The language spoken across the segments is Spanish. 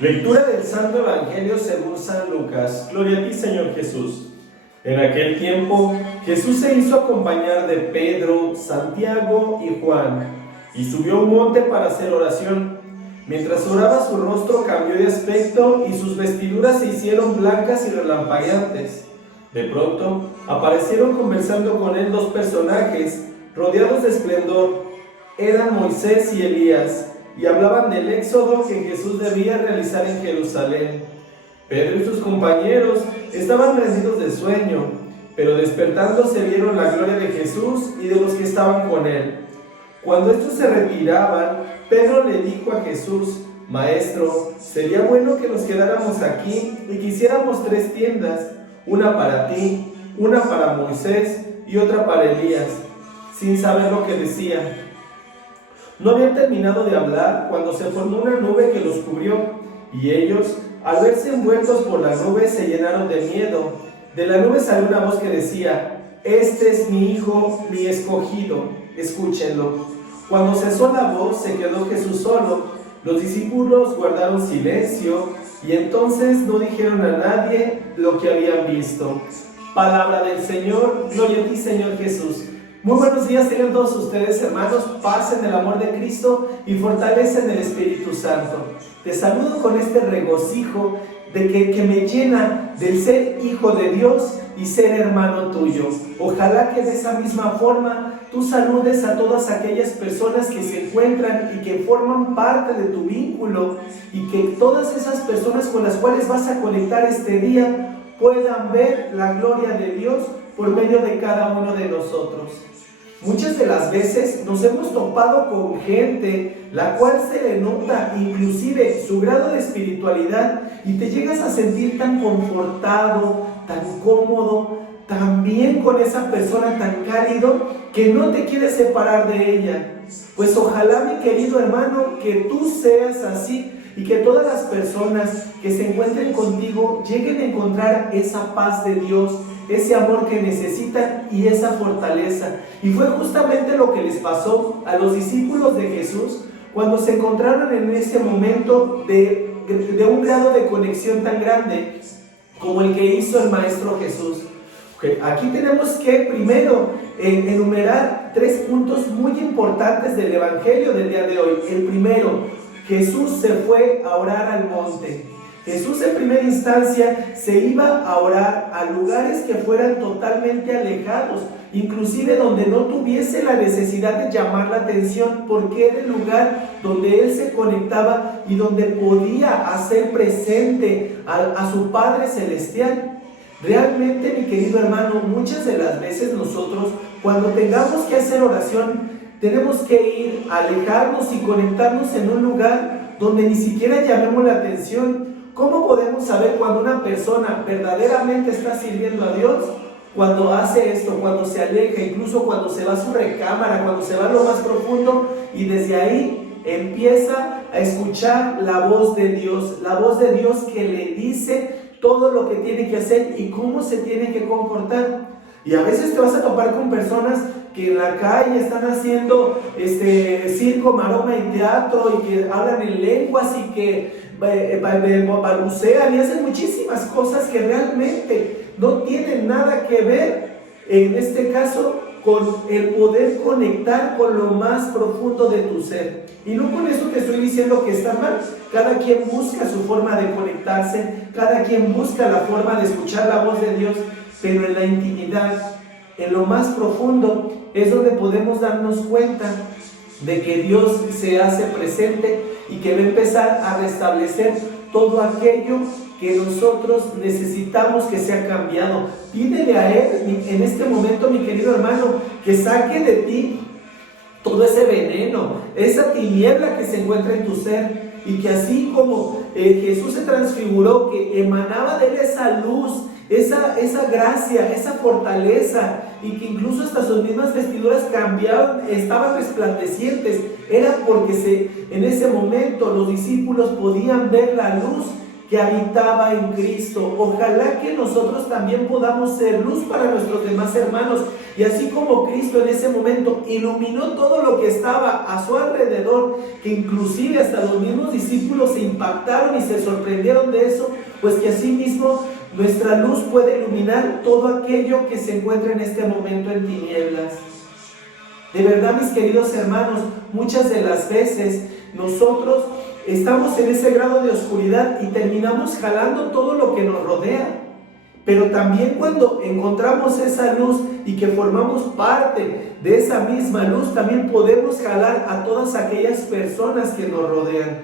Lectura del Santo Evangelio según San Lucas. Gloria a ti, Señor Jesús. En aquel tiempo, Jesús se hizo acompañar de Pedro, Santiago y Juan, y subió a un monte para hacer oración. Mientras oraba, su rostro cambió de aspecto y sus vestiduras se hicieron blancas y relampagueantes. De pronto, aparecieron conversando con él dos personajes, rodeados de esplendor. Eran Moisés y Elías, y hablaban del éxodo que Jesús debía realizar en Jerusalén. Pedro y sus compañeros estaban rendidos de sueño, pero despertándose vieron la gloria de Jesús y de los que estaban con él. Cuando estos se retiraban, Pedro le dijo a Jesús: Maestro, sería bueno que nos quedáramos aquí y que hiciéramos 3 tiendas, una para ti, una para Moisés y otra para Elías, sin saber lo que decía. No habían terminado de hablar cuando se formó una nube que los cubrió, y ellos, al verse envueltos por la nube, se llenaron de miedo. De la nube salió una voz que decía: Este es mi Hijo, mi escogido, escúchenlo. Cuando cesó la voz, se quedó Jesús solo. Los discípulos guardaron silencio, y entonces no dijeron a nadie lo que habían visto. Palabra del Señor. Gloria a ti, Señor Jesús. Muy buenos días tengan todos ustedes, hermanos. Paz en el amor de Cristo y fortaleza en el Espíritu Santo. Te saludo con este regocijo de que me llena del ser hijo de Dios y ser hermano tuyo. Ojalá que de esa misma forma tú saludes a todas aquellas personas que se encuentran y que forman parte de tu vínculo, y que todas esas personas con las cuales vas a conectar este día puedan ver la gloria de Dios por medio de cada uno de nosotros. Muchas de las veces nos hemos topado con gente la cual se le nota inclusive su grado de espiritualidad, y te llegas a sentir tan confortado, tan cómodo, tan bien con esa persona, tan cálido, que no te quieres separar de ella. Pues ojalá, mi querido hermano, que tú seas así, y que todas las personas que se encuentren contigo lleguen a encontrar esa paz de Dios, ese amor que necesitan y esa fortaleza. Y fue justamente lo que les pasó a los discípulos de Jesús cuando se encontraron en ese momento de un grado de conexión tan grande como el que hizo el Maestro Jesús. Aquí tenemos que primero enumerar 3 puntos muy importantes del Evangelio del día de hoy. El primero: Jesús se fue a orar al monte. Jesús en primera instancia se iba a orar a lugares que fueran totalmente alejados, inclusive donde no tuviese la necesidad de llamar la atención, porque era el lugar donde Él se conectaba y donde podía hacer presente a su Padre Celestial. Realmente, mi querido hermano, muchas de las veces nosotros, cuando tengamos que hacer oración, tenemos que ir a alejarnos y conectarnos en un lugar donde ni siquiera llamemos la atención. ¿Cómo podemos saber cuando una persona verdaderamente está sirviendo a Dios? Cuando hace esto, cuando se aleja, incluso cuando se va a su recámara, cuando se va a lo más profundo y desde ahí empieza a escuchar la voz de Dios que le dice todo lo que tiene que hacer y cómo se tiene que comportar. Y a veces te vas a topar con personas que en la calle están haciendo circo, maroma y teatro, y que hablan en lenguas y que balbucean y hacen muchísimas cosas que realmente no tienen nada que ver, en este caso, con el poder conectar con lo más profundo de tu ser. Y no con eso te estoy diciendo que está mal. Cada quien busca su forma de conectarse, cada quien busca la forma de escuchar la voz de Dios, pero en la intimidad, en lo más profundo, es donde podemos darnos cuenta de que Dios se hace presente y que va a empezar a restablecer todo aquello que nosotros necesitamos que sea cambiado. Pídele a Él en este momento, mi querido hermano, que saque de ti todo ese veneno, esa tiniebla que se encuentra en tu ser, y que así como Jesús se transfiguró, que emanaba de Él esa luz, esa gracia, esa fortaleza, y que incluso hasta sus mismas vestiduras cambiaban, estaban resplandecientes, era porque en ese momento los discípulos podían ver la luz que habitaba en Cristo. Ojalá que nosotros también podamos ser luz para nuestros demás hermanos. Y así como Cristo en ese momento iluminó todo lo que estaba a su alrededor, que inclusive hasta los mismos discípulos se impactaron y se sorprendieron de eso, pues que así mismo nuestra luz puede iluminar todo aquello que se encuentra en este momento en tinieblas. De verdad, mis queridos hermanos, muchas de las veces nosotros estamos en ese grado de oscuridad y terminamos jalando todo lo que nos rodea. Pero también cuando encontramos esa luz y que formamos parte de esa misma luz, también podemos jalar a todas aquellas personas que nos rodean.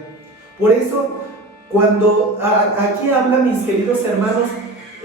Por eso, cuando aquí habla, mis queridos hermanos,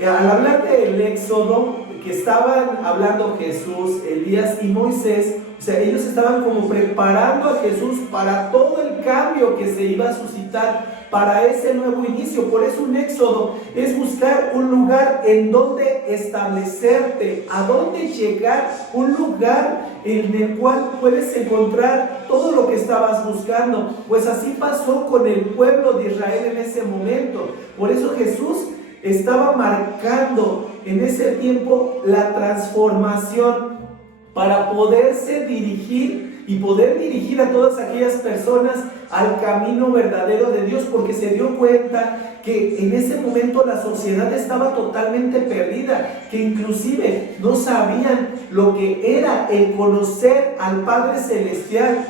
al hablar del Éxodo, que estaban hablando Jesús, Elías y Moisés, o sea, ellos estaban como preparando a Jesús para todo el cambio que se iba a suscitar, para ese nuevo inicio. Por eso un éxodo es buscar un lugar en donde establecerte, a donde llegar, un lugar en el cual puedes encontrar todo lo que estabas buscando. Pues así pasó con el pueblo de Israel en ese momento. Por eso Jesús estaba marcando en ese tiempo la transformación para poderse dirigir y poder dirigir a todas aquellas personas al camino verdadero de Dios, porque se dio cuenta que en ese momento la sociedad estaba totalmente perdida, que inclusive no sabían lo que era el conocer al Padre Celestial,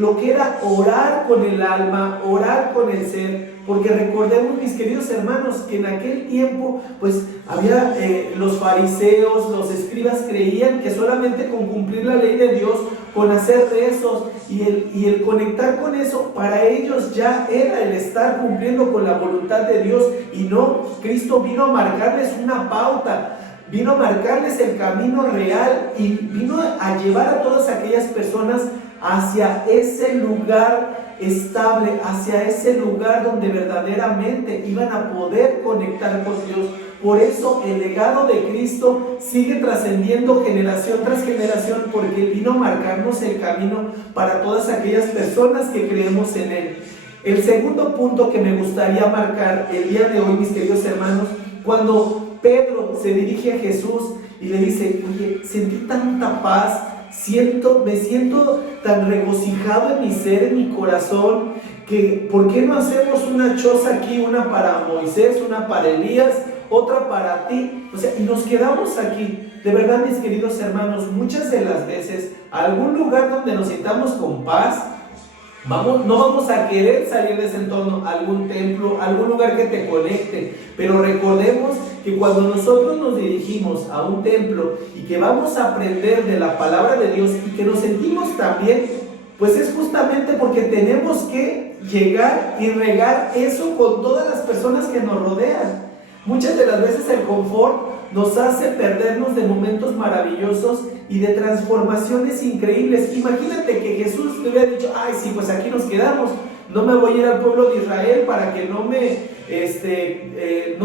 lo que era orar con el alma, orar con el ser. Porque recordemos, mis queridos hermanos, que en aquel tiempo pues había los fariseos, los escribas creían que solamente con cumplir la ley de Dios, con hacer rezos y el conectar con eso, para ellos ya era el estar cumpliendo con la voluntad de Dios. Y no, Cristo vino a marcarles una pauta, vino a marcarles el camino real y vino a llevar a todas aquellas personas hacia ese lugar estable, hacia ese lugar donde verdaderamente iban a poder conectar con Dios. Por eso el legado de Cristo sigue trascendiendo generación tras generación, porque Él vino a marcarnos el camino para todas aquellas personas que creemos en Él. El segundo punto que me gustaría marcar el día de hoy, mis queridos hermanos, cuando Pedro se dirige a Jesús y le dice: oye, sentí tanta paz, me siento tan regocijado en mi ser, en mi corazón, que ¿por qué no hacemos una choza aquí? Una para Moisés, una para Elías, otra para ti. O sea, y nos quedamos aquí. De verdad, mis queridos hermanos, muchas de las veces, algún lugar donde nos sintamos con paz, no vamos a querer salir de ese entorno, algún templo, algún lugar que te conecte. Pero recordemos que cuando nosotros nos dirigimos a un templo y que vamos a aprender de la palabra de Dios y que nos sentimos también, pues es justamente porque tenemos que llegar y regar eso con todas las personas que nos rodean. Muchas de las veces el confort nos hace perdernos de momentos maravillosos y de transformaciones increíbles. Imagínate que Jesús te hubiera dicho: ay, sí, pues aquí nos quedamos, no me voy a ir al pueblo de Israel para que no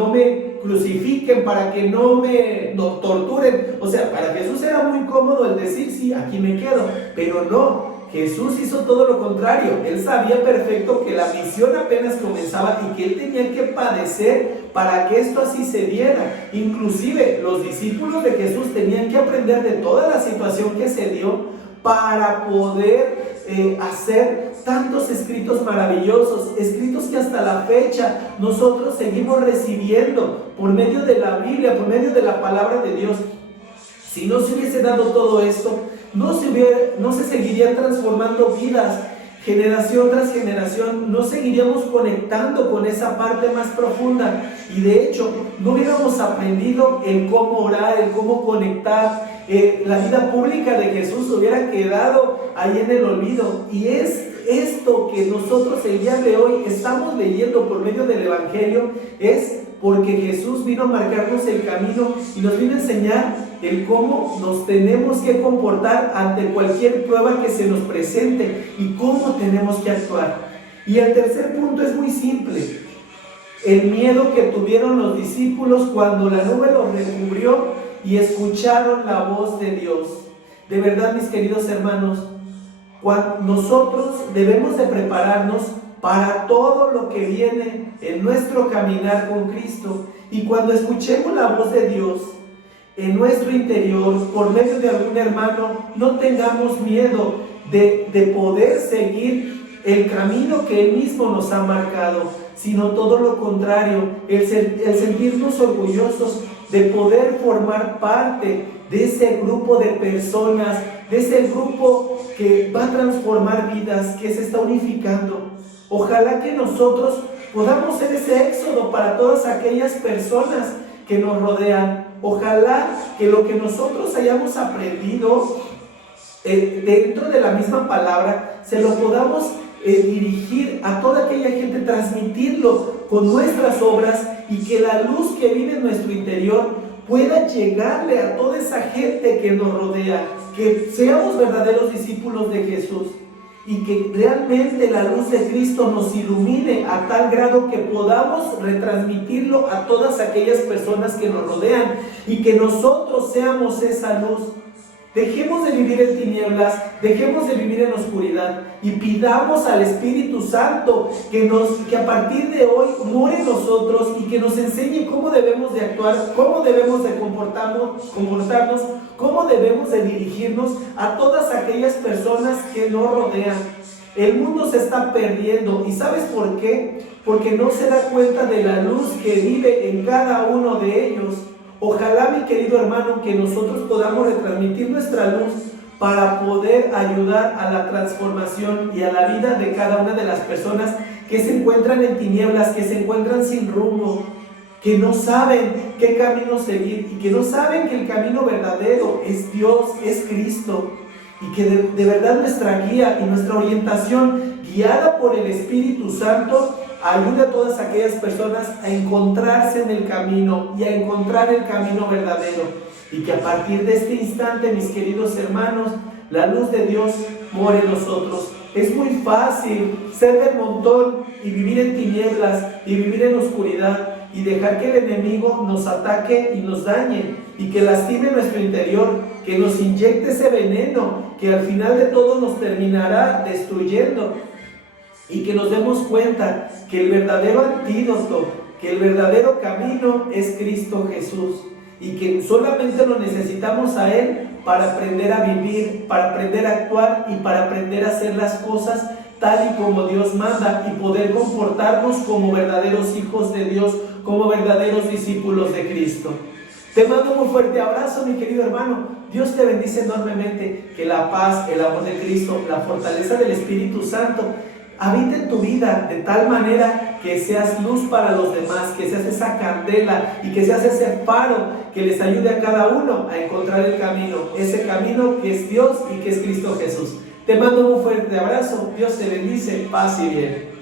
me crucifiquen, para que no me torturen. O sea, para Jesús era muy cómodo el decir: sí, aquí me quedo. Pero no, Jesús hizo todo lo contrario. Él sabía perfecto que la misión apenas comenzaba y que Él tenía que padecer para que esto así se diera. Inclusive los discípulos de Jesús tenían que aprender de toda la situación que se dio para poder hacer tantos escritos maravillosos, escritos que hasta la fecha nosotros seguimos recibiendo por medio de la Biblia, por medio de la palabra de Dios. Si no se hubiese dado todo esto, no se seguirían transformando vidas, generación tras generación, no seguiríamos conectando con esa parte más profunda, y de hecho no hubiéramos aprendido el cómo orar, el cómo conectar. La vida pública de Jesús hubiera quedado ahí en el olvido. Y es esto que nosotros el día de hoy estamos leyendo por medio del Evangelio, es porque Jesús vino a marcarnos el camino y nos vino a enseñar el cómo nos tenemos que comportar ante cualquier prueba que se nos presente y cómo tenemos que actuar. Y el tercer punto es muy simple: el miedo que tuvieron los discípulos cuando la nube los recubrió y escucharon la voz de Dios. De verdad, mis queridos hermanos, nosotros debemos de prepararnos para todo lo que viene en nuestro caminar con Cristo. Y cuando escuchemos la voz de Dios en nuestro interior, por medio de algún hermano, no tengamos miedo de poder seguir el camino que Él mismo nos ha marcado, sino todo lo contrario, el sentirnos orgullosos de poder formar parte de ese grupo de personas, de ese grupo que va a transformar vidas, que se está unificando. Ojalá que nosotros podamos ser ese éxodo para todas aquellas personas que nos rodean. Ojalá que lo que nosotros hayamos aprendido dentro de la misma palabra, se lo podamos dirigir a toda aquella gente, transmitirlo con nuestras obras, y que la luz que vive en nuestro interior pueda llegarle a toda esa gente que nos rodea, que seamos verdaderos discípulos de Jesús y que realmente la luz de Cristo nos ilumine a tal grado que podamos retransmitirlo a todas aquellas personas que nos rodean, y que nosotros seamos esa luz. Dejemos de vivir en tinieblas, dejemos de vivir en oscuridad y pidamos al Espíritu Santo que a partir de hoy more en nosotros y que nos enseñe cómo debemos de actuar, cómo debemos de comportarnos, cómo debemos de dirigirnos a todas aquellas personas que nos rodean. El mundo se está perdiendo, ¿y sabes por qué? Porque no se da cuenta de la luz que vive en cada uno de ellos. Ojalá, mi querido hermano, que nosotros podamos retransmitir nuestra luz para poder ayudar a la transformación y a la vida de cada una de las personas que se encuentran en tinieblas, que se encuentran sin rumbo, que no saben qué camino seguir y que no saben que el camino verdadero es Dios, es Cristo, y que de verdad nuestra guía y nuestra orientación, guiada por el Espíritu Santo, ayude a todas aquellas personas a encontrarse en el camino y a encontrar el camino verdadero, y que a partir de este instante, mis queridos hermanos, la luz de Dios more en nosotros. Es muy fácil ser del montón y vivir en tinieblas y vivir en oscuridad y dejar que el enemigo nos ataque y nos dañe y que lastime nuestro interior, que nos inyecte ese veneno que al final de todo nos terminará destruyendo, y que nos demos cuenta que el verdadero antídoto, que el verdadero camino es Cristo Jesús, y que solamente lo necesitamos a Él para aprender a vivir, para aprender a actuar y para aprender a hacer las cosas tal y como Dios manda, y poder comportarnos como verdaderos hijos de Dios, como verdaderos discípulos de Cristo. Te mando un fuerte abrazo, mi querido hermano. Dios te bendice enormemente. Que la paz, el amor de Cristo, la fortaleza del Espíritu Santo habita en tu vida de tal manera que seas luz para los demás, que seas esa candela y que seas ese faro que les ayude a cada uno a encontrar el camino, ese camino que es Dios y que es Cristo Jesús. Te mando un fuerte abrazo. Dios te bendice. Paz y bien.